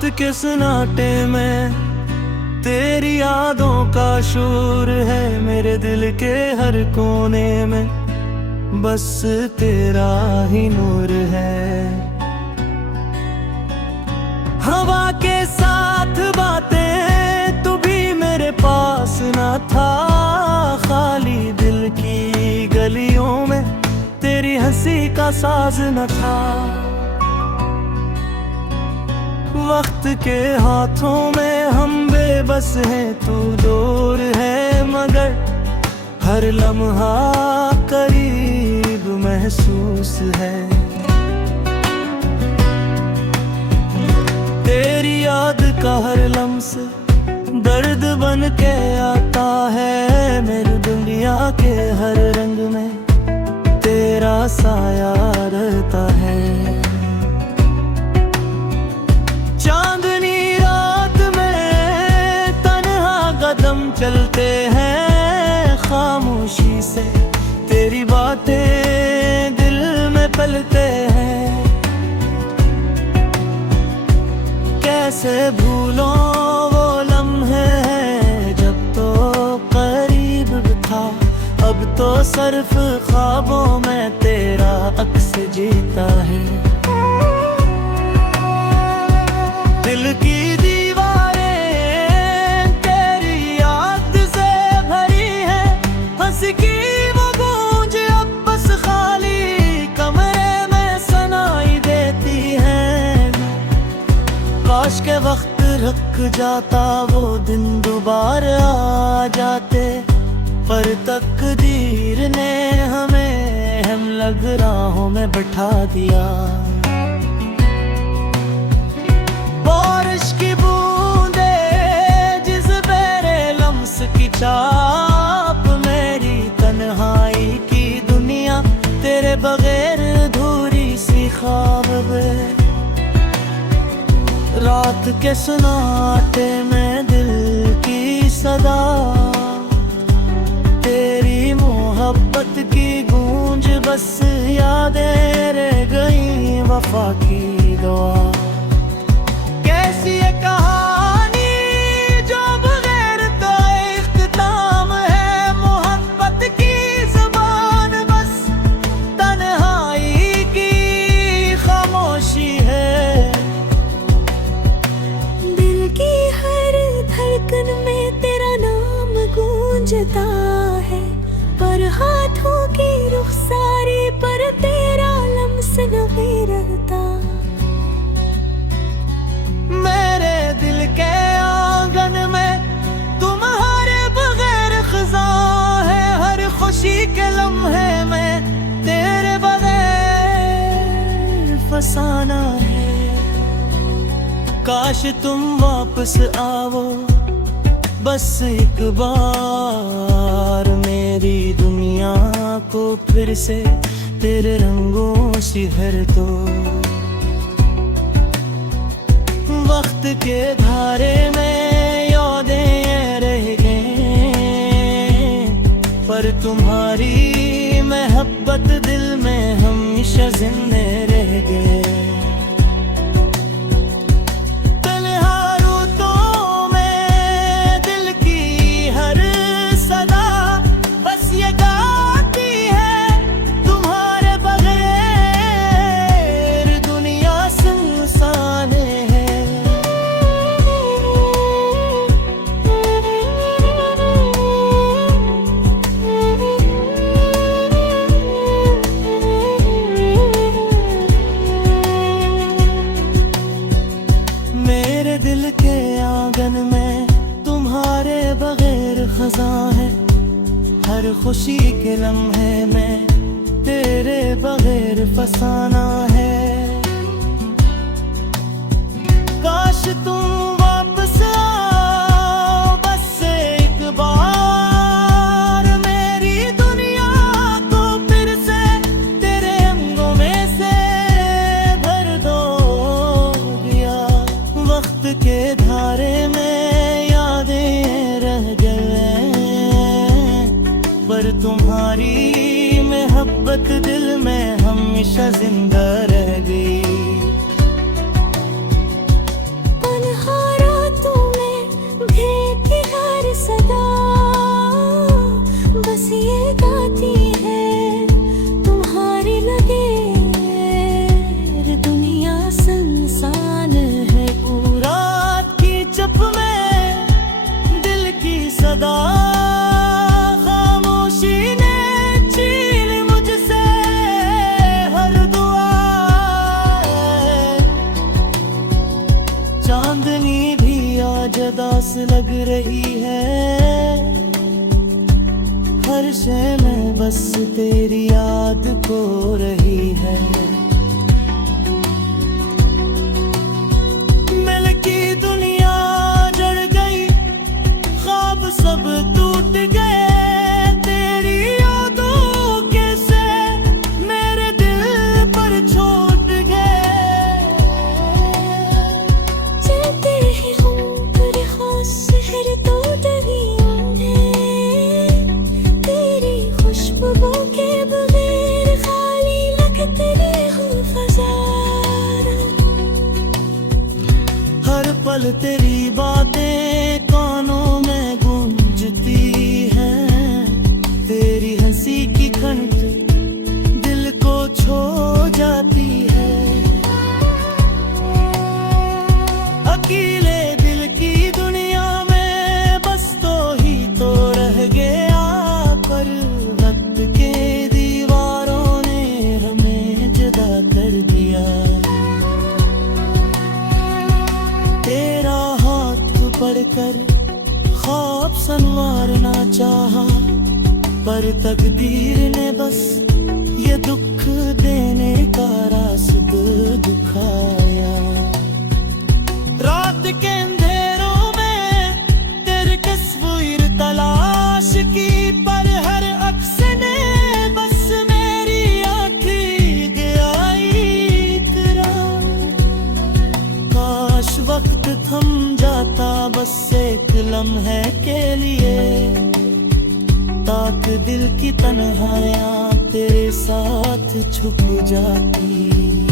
रात के सन्नाटे में तेरी यादों का शोर है, मेरे दिल के हर कोने में बस तेरा ही नूर है। हवा के साथ बातें तू भी मेरे पास ना था, खाली दिल की गलियों में तेरी हंसी का साज न था। वक्त के हाथों में हम बेबस हैं, तू दूर है मगर हर लम्हा करीब महसूस है। तेरी याद का हर लम्स दर्द बन के आता है, मेरी दुनिया के हर रंग में तेरा साया रहता है। चांदनी रात में तन्हा कदम चलते हैं, खामोशी से तेरी बातें दिल में पलते हैं। कैसे भूलों वो लम्हे हैं जब तो करीब था, अब तो सिर्फ ख्वाबों में तेरा अक्स जीता है। दिल की दीवारें तेरी याद से भरी है, हंस की वो गूंज अब बस खाली कमरे में सुनाई देती है। काश के वक्त रुक जाता वो दिन दोबारा आ जाते, पर तकदीर ने हमें हम लग राहों में बैठा दिया। बारिश की बूंदे जिस मेरे लम्स की चाप, मेरी तन्हाई की दुनिया तेरे बगैर अधूरी सी ख्वाब में। रात के सन्नाटे में दिल की सदा, तेरी मोहब्बत की गूंज बस यादें रह गई वफा की दुआ। कैसी ये कहानी जो बगैर तो इख्तिताम है, मोहब्बत की ज़बान बस तन्हाई की खामोशी है। दिल की हर धड़कन में तेरा नाम गूंजता है, पर हाथों की रुखसारी पर तेरा लम्स नहीं रहता। मेरे दिल के आंगन में तुम्हारे बगैर खज़ा है, हर खुशी के लम्हे में तेरे बगैर फसाना है। काश तुम वापस आओ बस एक बार, मेरी दुनिया को फिर से तेरे रंगों से भर दो। वक्त के धारे में यादें रह गए, पर तुम्हारी मोहब्बत दिल में हमेशा जिंदे रह गए। दिल के आंगन में तुम्हारे बगैर खज़ा है, हर खुशी के लम्हे में तेरे बगैर फसाना है। काश तुम वापस आओ बस एक बार, मेरी दुनिया को फिर से तेरे रंगों में से भर दो दिया। वक्त के धारे में यादें रह गए, पर तुम्हारी मोहब्बत दिल में हमेशा जिंदा रह गई। खो रही है। मिल की दुनिया जड़ गई, ख्वाब सब टूट गए, तेरी यादों के से मेरे दिल पर छूट गए। चलते हैं हम पर खास शहर तो दरिया है, तेरी खुशबू के बगैर खाली लगते हो फजारा। हर पल तेरी बातें कानों में गूंजती हैं, तेरी हंसी की खंड दिल को छू जाती है। अकेले दिल की दुनिया में बस तो ही तो रह गया, पर वक्त के दीवारों ने हमें जुदा कर दिया। तेरा हाथ पकड़कर ख्वाब संवारना चाहा, पर तकदीर ने बस ये दुख देने का रास्ता दिखाया। रात के अंधेरों में तेरी तस्वीर तलाश की, पर हर अक्स ने बस मेरी आँखें गई करार। काश वक्त थम जाता बस एक लम्हे के लिए, ताक दिल की तन्हाइयाँ तेरे साथ छुप जाती।